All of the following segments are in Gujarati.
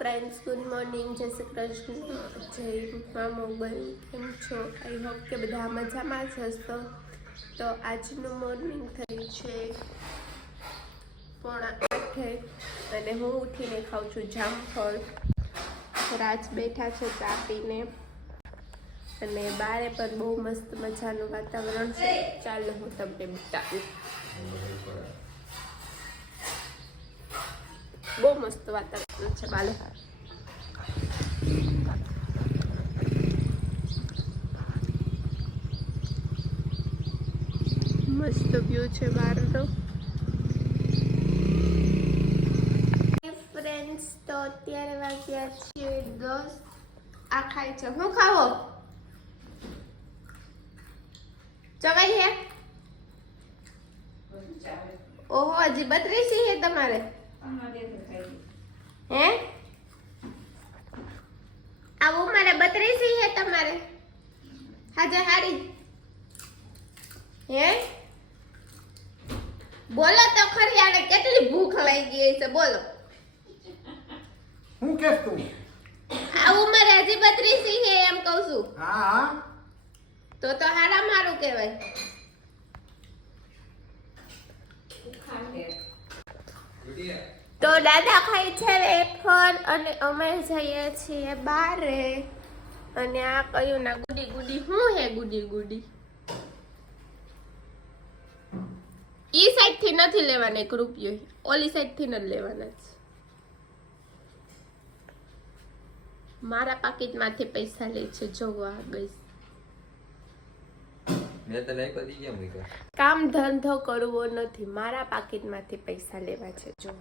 फ्रेंड्स गुड मॉर्निंग जय श्री कृष्ण जय माँ मोगल केम छो आई होप के बधा मजामां જ હશો તો આજનું મોર્નિંગ થયું છે 7:30 અને હું ઉઠીને ખાઉં છું જામફળ રાજ બેઠા છે ચા પીને અને બારે પર બહુ મસ્ત મજાનું વાતાવરણ છે ચાલો હું તમને બતાવું બહુ મસ્ત વાતાવરણ છે બાલે મસ્ત વ્યૂ છે બહારનો ફ્રેન્ડ્સ તો અત્યારે વાગ્યા છે 10 આ ખાય છે હું ખાવો ચવાઈ હે ઓહો હજી 32 હે તમારે હે આ ઉંમરે 32 હે તમારે હાજે હારી હે બોલો તો ખરી આને કેટલી ભૂખ લાગી ગઈ છે બોલો હું કેસ તું આ ઉંમરે હજી 32 હે એમ કહું છું હા હા તો હારા મારું કહેવાય તો દાદા ખાય છે વેફર અને અમે જઈએ છીએ બારે અને આ કયું ના ગુડી ગુડી શું હે ગુડી ગુડી ઈ સાઈડ થી નથી લેવાના 1 રૂપિયો ઓલી સાઈડ થી ન લેવાના છે મારા પાકીટ માંથી પૈસા લે છે જોવા ગઈસ મેં તને એક દી કેમ લીધા કામ ધંધો કરવો નથી મારા પાકીટ માંથી પૈસા લેવા છે જો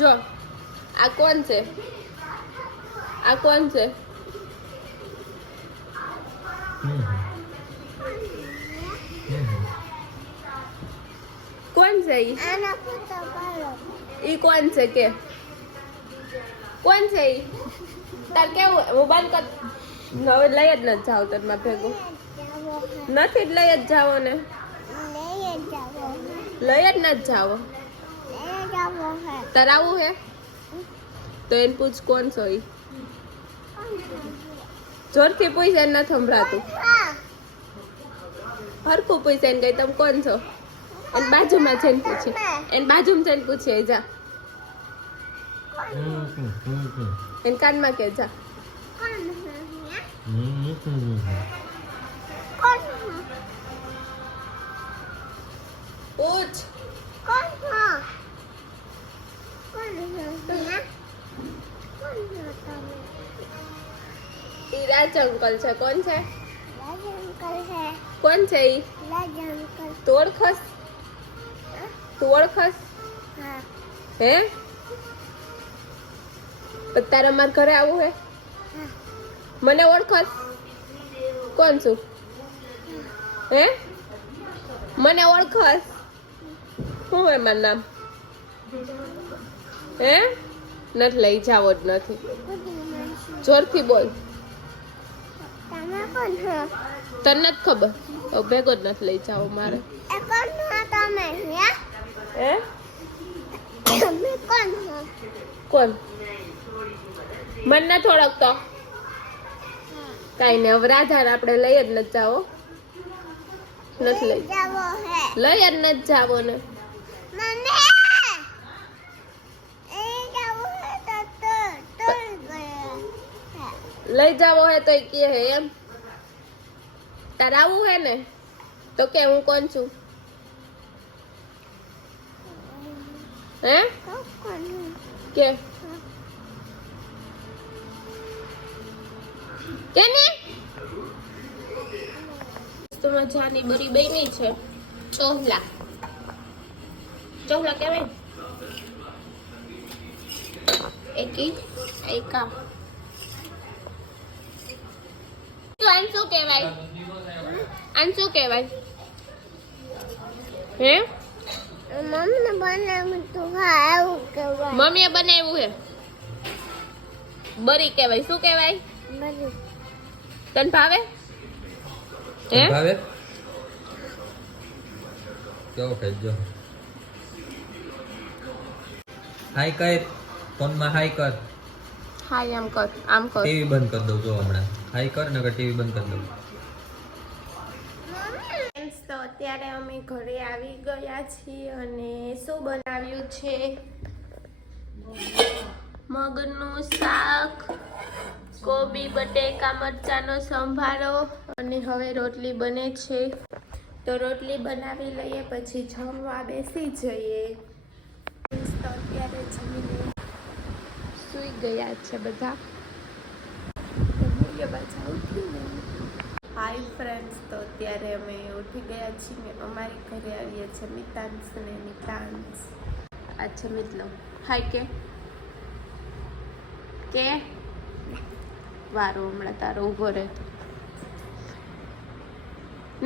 જો આ કોણ છે કોણ છે ઈ કોણ છે કે કોણ છે ઈ તાર કેવું હું બંધ કર હવે લઈ જ નથી જાવ તરમાં ભેગું નથી જ લઈ જ જાવો ને લઈ જ નથી જાવો તરાવું હે તો એને પૂછ કોણ છો ઈ જોરથી પૂછે ન સંભળાતું હરખું પૂછે ને ગઈ તમે કોણ છો એને બાજુમાં જઈને પૂછે એને બાજુમાં જઈને પૂછે જા એને કાનમાં કે જા પૂછ ઈ રાજ અંકલ છે કોણ છે કોણ છે ઈ તું ઓળખસ હે તારે અમારા ઘરે આવું હે મને ઓળખસ કોણ છું હે મને ઓળખસ શું હે મારું નામ હે નથી લઈ જાવો જ નથી જોરથી બોલ તને નથી ખબર ભેગો જ નથી લઈ જાવો મારે હે કોણ મને નથી ઓળખતો કઈ ને હવે રાધાને આપણે લઈ જ નથી જાવો નથી લઈ જ નથી જાવો ને લઈ જાવો હે તો કે હે એમ તારે આવું હે ને તો કે હું કોણ છું હે કે કેની તો મજાની બરી બની છે ચોહલા કહેવાય એકા આન શું કહેવાય હે મમ્મીએ બનાવ્યું હે બરી કહેવાય. શું કહેવાય? તને ભાવે? હે? ભાવે કેવો ખાઈજો હાય કર ફોનમાં હાય કર હાય આમ કર, આમ કર. ટીવી બંધ કરી દઉં જો હમણાં હાય કર ને ટીવી બંધ કરી દઉં. તો અત્યારે અમે ઘરે આવી ગયા છીએ અને શું બનાવ્યું છે? મગનું શાક, કોબી બટેકા મરચાંનો સંભારો અને હવે રોટલી બને છે. તો રોટલી બનાવી લઈએ પછી જમવા બેસી જઈએ. તો અત્યારે જમીને સૂઈ ગયા છે બધા. હાય ફ્રેન્ડ્સ, તો અત્યારે અમે ઉઠી ગયા છીએ. અમારી ઘરે આવીએ છીએ મિતાંશ ને મિતાંશ. અચ્છા મિતલો હાય કે વારો હમણાં તારો ઊભો રહે.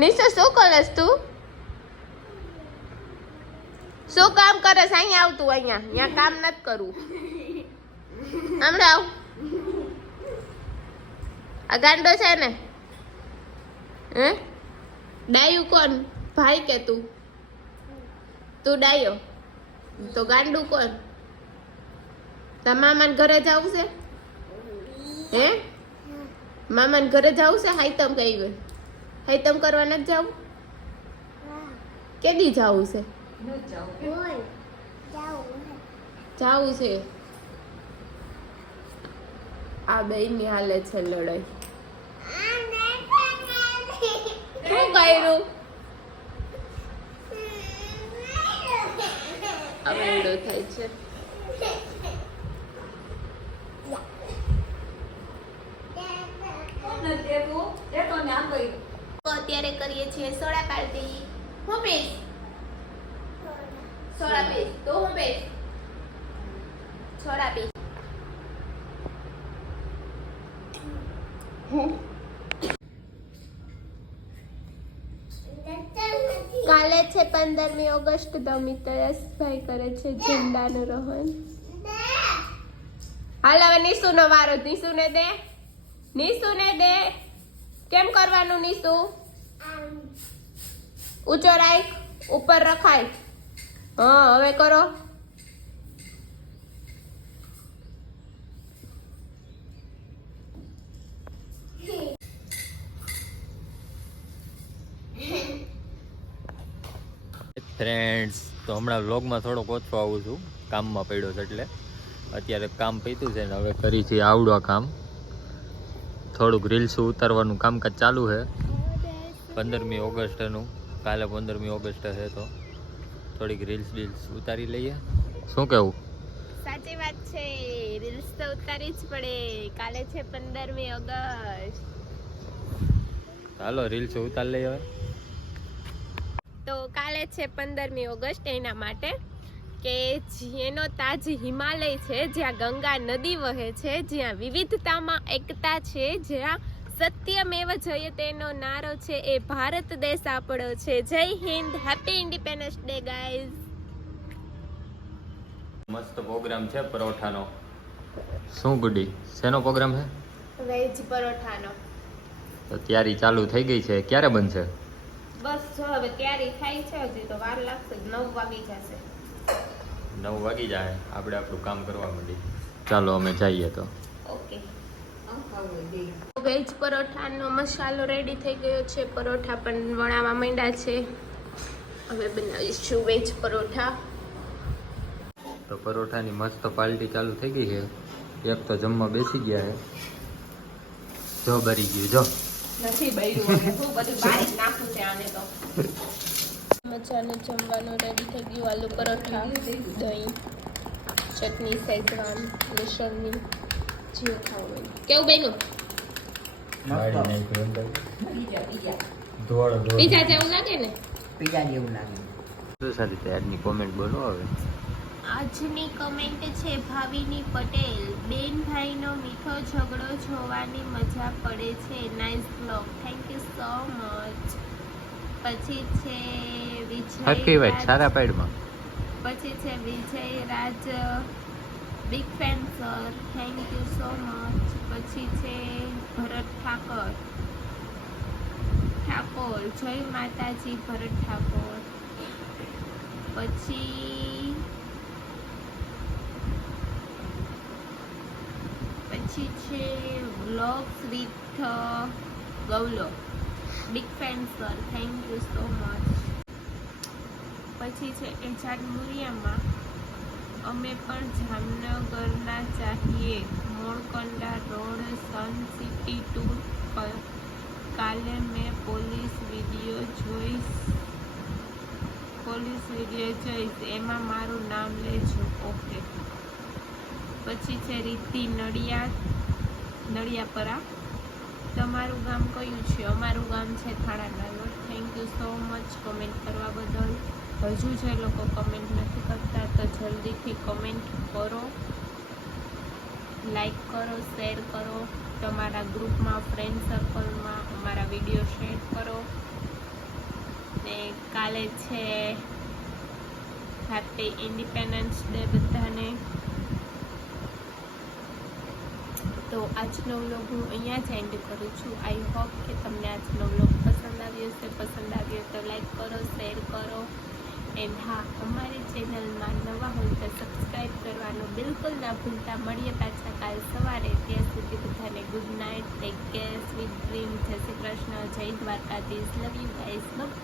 નિશુ શું કરેસ તું? શું કામ કરે? અહીંયા આવતું, અહીંયા કામ નથી કરવું. હમણાં આવ. આ ગાંડો છે ને? હે ડાયું કોણ? ભાઈ કે તું? તું ડાયો તો ગાંડું કોણ? તાર મામાને ઘરે જવું છે? હે મામાને ઘરે જવું છે? હાઈતમ કઈ ગઈ? હાઈતમ કરવા નથી જવું? કેદી જવું છે? જવું છે. આ બેયની હાલે છે લડાઈ. શું કર્યું? આવડો થાય છે. અત્યારે કરીએ છીએ સોડા પાર્ટી. હું પીશ? સોડા પીશ તો હું પીશ? સોડા પીશ. કાલે છે 15મી ઓગસ્ટ. તો મિતેશભાઈ કરે છે ઝંડાનું રોહન. હાલ હવે નિશુનો વારો. નિશુને દે, નિશુને દે. કેમ કરવાનું નિશુ? ઊંચો રાખ, ઉપર રખાય. હા હવે કરો. ફ્રેન્ડ્સ, તો હમણાં વ્લોગમાં થોડોક ઓછો આવું છું, કામમાં પડ્યો છે એટલે. અત્યારે કામ પત્યું છે ને હવે કરી છે આવડું કામ. થોડુંક રીલ્સ ઉતારવાનું કામકાજ ચાલુ છે 15મી ઓગસ્ટનું. કાલે 15મી ઓગસ્ટ છે તો થોડીક રીલ્સ ઉતારી લઈએ. શું કહેવું? સાચી વાત છે, રીલ્સ તો ઉતારી જ પડે. કાલે છે 15મી ઓગસ્ટ. હાલો રીલ્સ ઉતાર લઈએ હવે. તો કાલે છે 15મી ઓગસ્ટ એના માટે કે જેનો તાજ હિમાલય છે, જ્યાં ગંગા નદી વહે છે, જ્યાં વિવિધતામાં એકતા છે, જ્યાં સત્યમેવ જયતેનો નારો છે, એ ભારત દેશ આપણો છે. જય Hind, happy independence day guys. મસ્ત પ્રોગ્રામ છે પરોઠાનો. શું ગુડી, શેનો પ્રોગ્રામ છે? વેજ પરોઠાનો. તો તૈયારી ચાલુ થઈ ગઈ છે. ક્યારે બનશે? બસ જો હવે તૈયારી થાય છે, હજી તો વાર લાગશે. 9 વાગી જશે. 9 વાગી જાય, આપણે આપણું કામ કરવા માંડી. ચાલો અમે જઈએ તો. ઓકે. વેજ પરોઠાનો મસાલો રેડી થઈ ગયો છે. પરોઠા પણ વણાવા માંડ્યા છે. હવે બનાવીશું વેજ પરોઠા. તો પરોઠાની મસ્ત પાર્ટી ચાલુ થઈ ગઈ છે. એક તો જમવા બેસી ગયા છે. જો બરી ગયું જો. નથી બૈરું, હવે શું બધું બારીક નાખું છે આને તો. મજાનું જમવાનું રેડી થઈ ગયું. આલુ પરોઠા, દહીં, ચટણી, સેજવાન, લસણની, જે ખાવું હોય. કેવું બન્યું? પીઝા જેવું લાગે ને? પીઝા જેવું લાગે. સારી તૈયારની કોમેન્ટ બોલો હવે. આજની કમેન્ટ છે ભાવિની પટેલ. બેન ભાઈનો મીઠો ઝઘડો જોવાની મજા પડે છે. Nice blog, thank you so much. પછી છે વિજય હરકી વાત સારા પાડમાં. પછી છે Vijay Raj big fan sir, thank you so much. પછી છે ભરત ઠાકોર, જય માતાજી ભરત ઠાકોર. પછી છે વ્લોગ્સ વિથ ગૌલો, big fan sir, thank you so much. પછી છે એજાદ મુરિયામાં, અમે પણ જામનગરના ચાહીએ, મોળકંડા રોડ, સન સિટી ટૂર પર. કાલે મેં પોલીસ વિડીયો જોઈશ, એમાં મારું નામ લેજો. ઓકે. પછી છે રીતિ નડિયાપરા, તમારું ગામ કયું છે? અમારું ગામ છે Thana. Thank you so much comment કરવા બદલ. હજુ જે લોકો કમેન્ટ નથી કરતા તો જલ્દીથી કમેન્ટ કરો, લાઈક કરો, શેર કરો, તમારા ગ્રુપમાં, ફ્રેન્ડ સર્કલમાં અમારા વિડીયો શેર કરો. ને કાલે છે હેપી ઇન્ડિપેન્ડન્સ ડે બધાને. તો આજનો વ્લોગ હું અહીંયા જ એન્ડ કરું છું. આઈ હોપ કે તમને આજનો વ્લોગ પસંદ આવ્યો હશે. પસંદ આવ્યો તો લાઈક કરો, શેર કરો. એન્ડ હા, અમારી ચેનલમાં નવા હોય તો સબસ્ક્રાઈબ કરવાનું બિલકુલ ના ભૂલતા. મળીએ પાછા કાલ સવારે. ત્યાં સુધી બધાને good night, take care, sweet dream. જય શ્રી કૃષ્ણ, જય Dwarkadhish, love you guys, by.